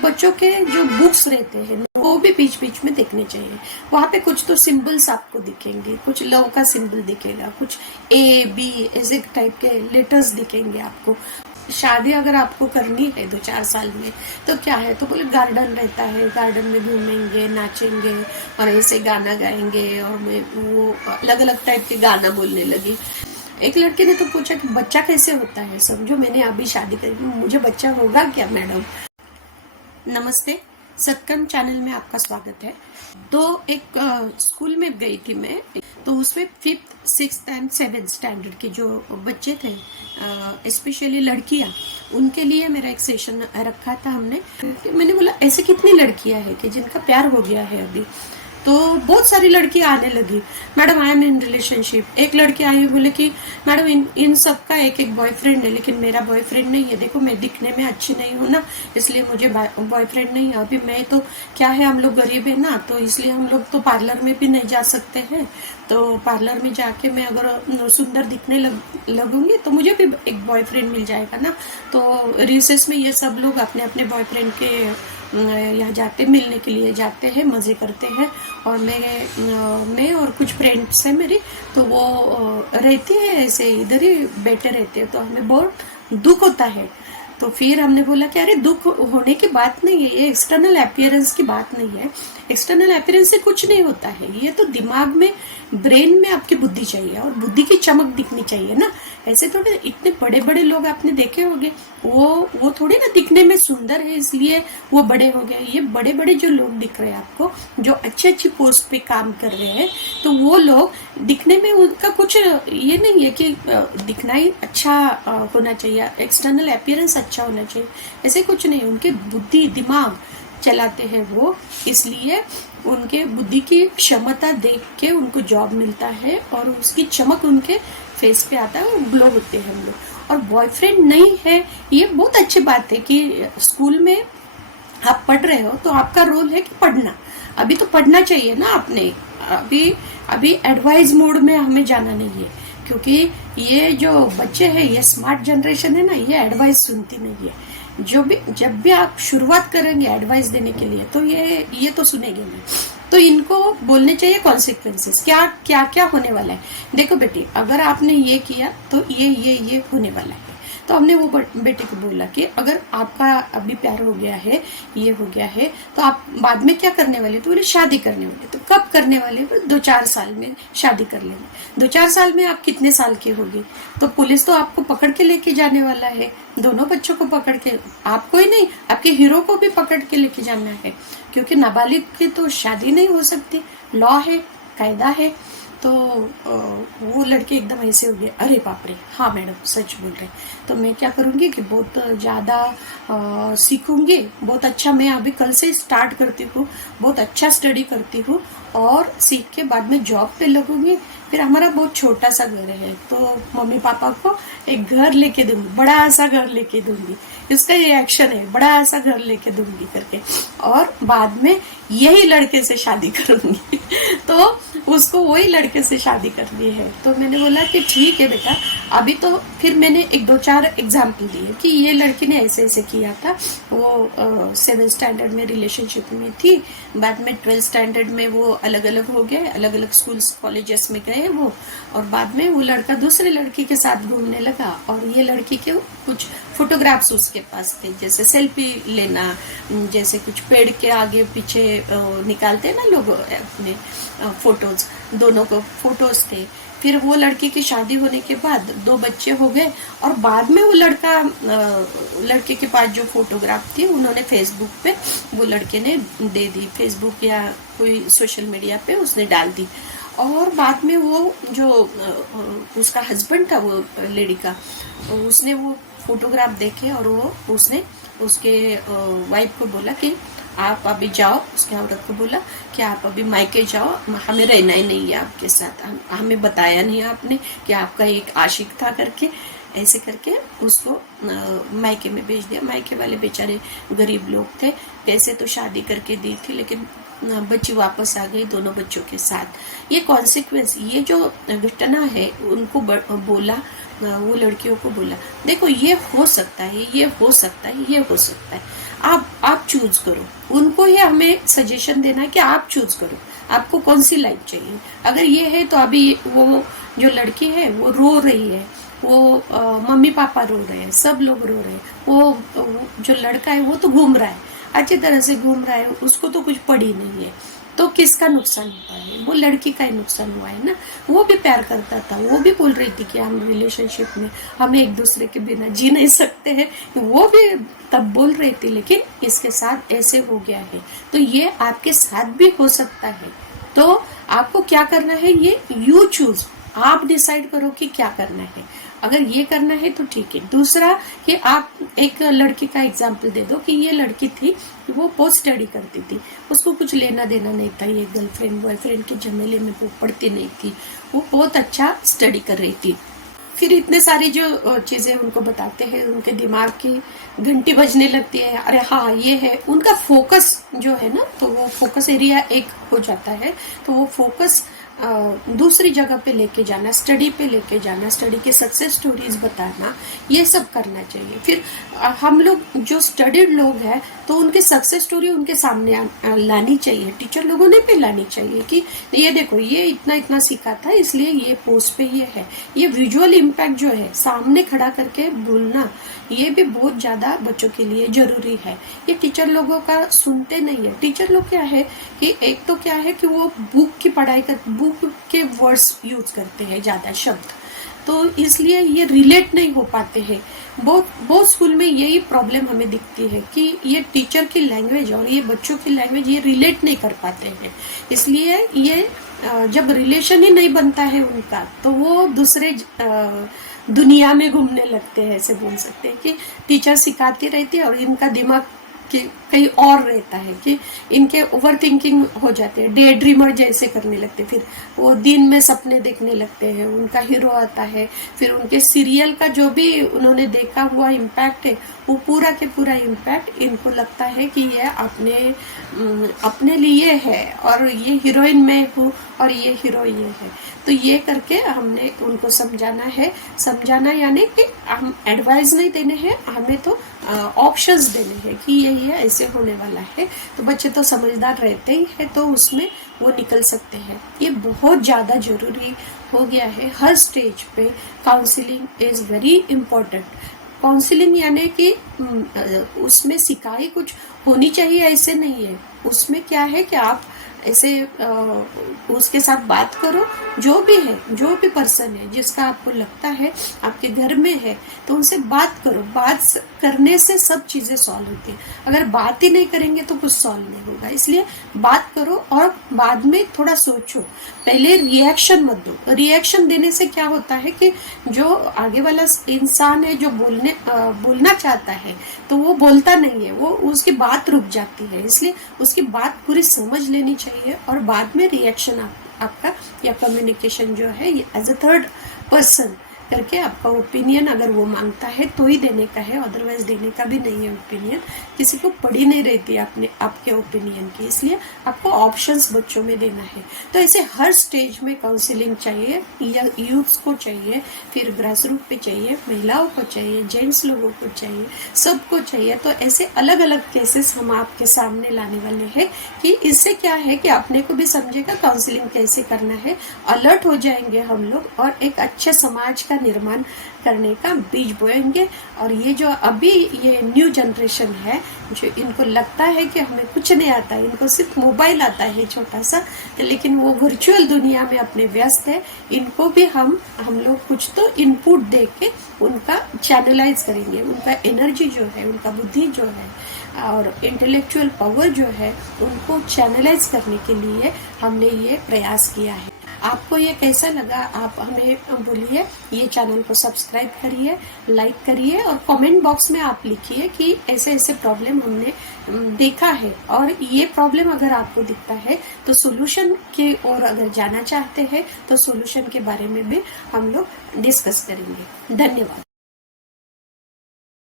बच्चों के जो बुक्स रहते हैं वो भी बीच बीच में देखने चाहिए। वहाँ पे कुछ तो सिंबल्स आपको दिखेंगे, कुछ लव का सिंबल दिखेगा, कुछ ए बी ऐसे टाइप के लेटर्स दिखेंगे आपको। शादी अगर आपको करनी है 2-4 साल में तो क्या है, तो बोले गार्डन रहता है, गार्डन में घूमेंगे, नाचेंगे और ऐसे गाना गाएंगे। और मैं वो अलग अलग टाइप के गाना बोलने लगी। एक लड़के ने तो पूछा कि बच्चा कैसे होता है, समझो मैंने अभी शादी करी, मुझे बच्चा होगा क्या मैडम। नमस्ते, सत्कर्म चैनल में आपका स्वागत है। तो एक स्कूल में गई थी मैं, तो उसमें 5th 6th and 7th standard के जो बच्चे थे, स्पेशली लड़कियां, उनके लिए मेरा एक सेशन रखा था हमने। मैंने बोला ऐसे कितनी लड़कियां हैं कि जिनका प्यार हो गया है अभी। तो बहुत सारी लड़कियां आने लगी, madam I am in relationship. एक लड़की आई बोले कि मैडम इन सबका एक एक बॉयफ्रेंड है, लेकिन मेरा बॉयफ्रेंड नहीं है। देखो मैं दिखने में अच्छी नहीं हूँ ना, इसलिए मुझे बॉयफ्रेंड नहीं है अभी। मैं तो क्या है, हम लोग गरीब है ना, तो इसलिए हम लोग तो पार्लर में भी नहीं जा सकते हैं। तो पार्लर में जाके मैं अगर सुंदर दिखने लगूंगी तो मुझे भी एक बॉयफ्रेंड मिल जाएगा ना। तो रिसेस में ये सब लोग अपने अपने बॉयफ्रेंड के यहाँ जाते, मिलने के लिए जाते हैं, मजे करते हैं। और मैं और कुछ फ्रेंड्स है मेरी, तो वो रहती है ऐसे इधर ही बैठे रहते हैं। तो हमें बहुत दुख होता है। तो फिर हमने बोला कि अरे दुख होने की बात नहीं है, ये एक्सटर्नल अपीयरेंस की बात नहीं है। एक्सटर्नल अपीयरेंस से कुछ नहीं होता है, ये तो दिमाग में, ब्रेन में आपकी बुद्धि चाहिए और बुद्धि की चमक दिखनी चाहिए ना। ऐसे थोड़े इतने बड़े बड़े लोग आपने देखे होंगे, वो थोड़े ना दिखने में सुंदर है इसलिए वो बड़े हो गए। ये बड़े बड़े जो लोग दिख रहे हैं आपको, जो अच्छी अच्छी पोस्ट पे काम कर रहे हैं, तो वो लोग दिखने में उनका कुछ ये नहीं है कि दिखना ही अच्छा होना चाहिए, एक्सटर्नल अपीयरेंस अच्छा होना चाहिए, ऐसे कुछ नहीं। उनके बुद्धि दिमाग चलाते हैं वो, इसलिए उनके बुद्धि की क्षमता देख के उनको जॉब मिलता है और उसकी चमक उनके फेस पे आता है और ग्लो होते हैं हम लोग। और बॉयफ्रेंड नहीं है, ये बहुत अच्छी बात है कि स्कूल में आप पढ़ रहे हो तो आपका रोल है कि पढ़ना। अभी तो पढ़ना चाहिए ना आपने, अभी एडवाइस मोड में हमें जाना नहीं है, क्योंकि ये जो बच्चे हैं, ये स्मार्ट जनरेशन है ना, ये एडवाइस सुनती नहीं है। जब भी आप शुरुआत करेंगे एडवाइस देने के लिए तो ये तो सुनेंगे नहीं। तो इनको बोलने चाहिए कॉन्सिक्वेंसेस, क्या क्या होने वाला है। देखो बेटी, अगर आपने ये किया तो ये होने वाला है। तो हमने वो बेटे को बोला कि अगर आपका अभी प्यार हो गया है, ये हो गया है, तो आप बाद में क्या करने वाले, तो बोले शादी करने वाले। तो कब करने वाले, 2-4 साल में शादी कर लेंगे। 2-4 साल में आप कितने साल के होगी, तो पुलिस तो आपको पकड़ के लेके जाने वाला है, दोनों बच्चों को पकड़ के, आपको ही नहीं आपके हीरो को भी पकड़ के लेके जाना है, क्योंकि नाबालिग की तो शादी नहीं हो सकती, लॉ है, कायदा है। तो वो लड़के एकदम ऐसे हो गए, अरे बाप रे, हाँ मैडम सच बोल रहे। तो मैं क्या करूँगी कि बहुत ज़्यादा सीखूंगी, बहुत अच्छा। मैं अभी कल से स्टार्ट करती हूँ, बहुत अच्छा स्टडी करती हूँ और सीख के बाद में जॉब पे लगूंगी। फिर हमारा बहुत छोटा सा घर है, तो मम्मी पापा को एक घर लेके दूंगी, बड़ा सा घर लेके दूंगी। इसका ये एक्शन है, बड़ा सा घर लेके दूंगी करके, और बाद में यही लड़के से शादी करूंगी। तो उसको वही लड़के से शादी करनी है। तो मैंने बोला कि ठीक है बेटा। अभी तो फिर मैंने 1-2-4 एग्जाम्पल दिए कि ये लड़की ने ऐसे ऐसे किया था। वो 7th स्टैंडर्ड में रिलेशनशिप में थी, बाद में 12th स्टैंडर्ड में वो अलग अलग हो गए, अलग अलग स्कूल्स कॉलेजेस में गए वो, और बाद में वो लड़का दूसरे लड़की के साथ घूमने लगा। और ये लड़की के कुछ फोटोग्राफ्स उसके पास थे, जैसे सेल्फी लेना, जैसे कुछ पेड़ के आगे पीछे निकालते हैं ना लोग अपने फोटोज, दोनों को फोटोज थे। फिर वो लड़की की शादी होने के बाद 2 बच्चे हो गए, और बाद में वो लड़के के पास जो फोटोग्राफ थी उन्होंने फेसबुक पे, वो लड़के ने दे दी, फेसबुक या कोई सोशल मीडिया पे उसने डाल दी। और बाद में वो जो उसका हस्बैंड था वो लेडी का, उसने वो फोटोग्राफ देखे और उसने उसके वाइफ को बोला कि आप अभी जाओ, उसके औरत को बोला कि आप अभी मायके जाओ, हमें रहना ही नहीं है आपके साथ, हमें बताया नहीं आपने कि आपका एक आशिक था करके। ऐसे करके उसको मायके में भेज दिया। मायके वाले बेचारे गरीब लोग थे, पैसे तो शादी करके दी थी, लेकिन बच्ची वापस आ गई दोनों बच्चों के साथ। ये कॉन्सिक्वेंस, ये जो घटना है उनको बोला, वो लड़कियों को बोला, देखो ये हो सकता है, ये हो सकता है, ये हो सकता है, आप चूज करो। उनको ही हमें सजेशन देना है कि आप चूज करो, आपको कौन सी लाइफ चाहिए। अगर ये है तो अभी वो जो लड़की है वो रो रही है, वो मम्मी पापा रो रहे हैं, सब लोग रो रहे हैं, वो जो लड़का है वो तो घूम रहा है, अच्छी तरह से घूम रहा है, उसको तो कुछ पड़ी नहीं है, तो किसका नुकसान हुआ है? वो लड़की का ही नुकसान हुआ है ना। वो भी प्यार करता था, वो भी बोल रही थी कि हम रिलेशनशिप में हम एक दूसरे के बिना जी नहीं सकते हैं, वो भी तब बोल रही थी, लेकिन इसके साथ ऐसे हो गया है, तो ये आपके साथ भी हो सकता है। तो आपको क्या करना है, ये यू चूज, आप डिसाइड करो कि क्या करना है। अगर ये करना है तो ठीक है। दूसरा कि आप एक लड़की का एग्जाम्पल दे दो कि ये लड़की थी, वो बहुत स्टडी करती थी, उसको कुछ लेना देना नहीं था ये गर्लफ्रेंड बॉयफ्रेंड के झमेले में, वो पढ़ती नहीं थी, वो बहुत अच्छा स्टडी कर रही थी। फिर इतने सारी जो चीजें उनको बताते हैं, उनके दिमाग की घंटी बजने लगती है, अरे हाँ ये है, उनका फोकस जो है ना, तो वो फोकस एरिया एक हो जाता है, तो वो फोकस दूसरी जगह पे लेके जाना, स्टडी पे लेके जाना, स्टडी के सक्सेस स्टोरीज बताना, ये सब करना चाहिए। फिर हम लोग जो स्टडीड लोग हैं तो उनकी सक्सेस स्टोरी उनके सामने लानी चाहिए, टीचर लोगों ने भी लानी चाहिए कि ये देखो ये इतना इतना सीखा था इसलिए ये पोस्ट पे ये है। ये विजुअल इम्पैक्ट जो है सामने खड़ा करके बोलना, ये भी बहुत ज्यादा बच्चों के लिए जरूरी है। ये टीचर लोगों का सुनते नहीं है। टीचर लोग क्या है कि एक तो क्या है कि वो बुक की पढ़ाई कर, बुक के वर्ड्स यूज करते हैं ज्यादा शब्द, तो इसलिए ये रिलेट नहीं हो पाते हैं। बहुत स्कूल में यही प्रॉब्लम हमें दिखती है कि ये टीचर की लैंग्वेज और ये बच्चों की लैंग्वेज ये रिलेट नहीं कर पाते हैं। इसलिए ये जब रिलेशन ही नहीं बनता है उनका, तो वो दूसरे दुनिया में घूमने लगते हैं, ऐसे बोल सकते हैं कि टीचर सिखाती रहती है और इनका दिमाग कि कहीं और रहता है, कि इनके ओवर थिंकिंग हो जाते हैं, डे ड्रीमर जैसे करने लगते हैं, फिर वो दिन में सपने देखने लगते हैं, उनका हीरो आता है, फिर उनके सीरियल का जो भी उन्होंने देखा हुआ इम्पैक्ट है वो पूरा के पूरा इम्पैक्ट इनको लगता है कि ये अपने लिए है और ये हीरोइन मैं हूँ और ये हीरो ये है। तो ये करके हमने उनको समझाना यानी कि हम एडवाइस नहीं देने हैं, हमें तो ऑप्शंस देने हैं कि ये ऐसे होने वाला है। तो बच्चे तो समझदार रहते ही है, तो उसमें वो निकल सकते हैं। ये बहुत ज़्यादा जरूरी हो गया है। हर स्टेज पे counselling is very important. Counselling यानी कि उसमें सिखाई कुछ होनी चाहिए ऐसे नहीं है। उसमें क्या है कि आप ऐसे उसके साथ बात करो, जो भी पर्सन है जिसका आपको लगता है आपके घर में है, तो उनसे बात करो। बात करने से सब चीजें सॉल्व होती है। अगर बात ही नहीं करेंगे तो कुछ सॉल्व नहीं होगा। इसलिए बात करो और बाद में थोड़ा सोचो, पहले रिएक्शन मत दो। रिएक्शन देने से क्या होता है कि जो आगे वाला इंसान है जो बोलना चाहता है तो वो बोलता नहीं है, वो उसकी बात रुक जाती है। इसलिए उसकी बात पूरी समझ लेनी चाहिए और बाद में रिएक्शन आपका या कम्युनिकेशन जो है ये एज अ थर्ड पर्सन करके आपका ओपिनियन अगर वो मांगता है तो ही देने का है, अदरवाइज देने का भी नहीं है ओपिनियन। किसी को पड़ी नहीं रहती आपके ओपिनियन की, इसलिए आपको ऑप्शंस बच्चों में देना है। तो ऐसे हर स्टेज में काउंसलिंग चाहिए, यूथ्स को चाहिए, फिर ग्रास रूट पे चाहिए, महिलाओं को चाहिए, जेंट्स लोगों को चाहिए, सबको चाहिए। तो ऐसे अलग अलग केसेस हम आपके सामने लाने वाले हैं कि इससे क्या है कि अपने को भी समझेगा काउंसलिंग कैसे करना है, अलर्ट हो जाएंगे हम लोग और एक अच्छे समाज का निर्माण करने का बीज बोएंगे। और ये जो अभी ये न्यू जनरेशन है जो इनको लगता है कि हमें कुछ नहीं आता है, इनको सिर्फ मोबाइल आता है छोटा सा, लेकिन वो वर्चुअल दुनिया में अपने व्यस्त है, इनको भी हम लोग कुछ तो इनपुट दे के उनका चैनलाइज करेंगे। उनका एनर्जी जो है, उनका बुद्धि जो है और इंटेलेक्चुअल पावर जो है उनको चैनलाइज करने के लिए हमने ये प्रयास किया है। आपको ये कैसा लगा आप हमें बोलिए। ये चैनल को सब्सक्राइब करिए, लाइक करिए और कमेंट बॉक्स में आप लिखिए कि ऐसे ऐसे प्रॉब्लम हमने देखा है और ये प्रॉब्लम अगर आपको दिखता है तो सोल्यूशन की ओर अगर जाना चाहते हैं तो सोल्यूशन के बारे में भी हम लोग डिस्कस करेंगे। धन्यवाद।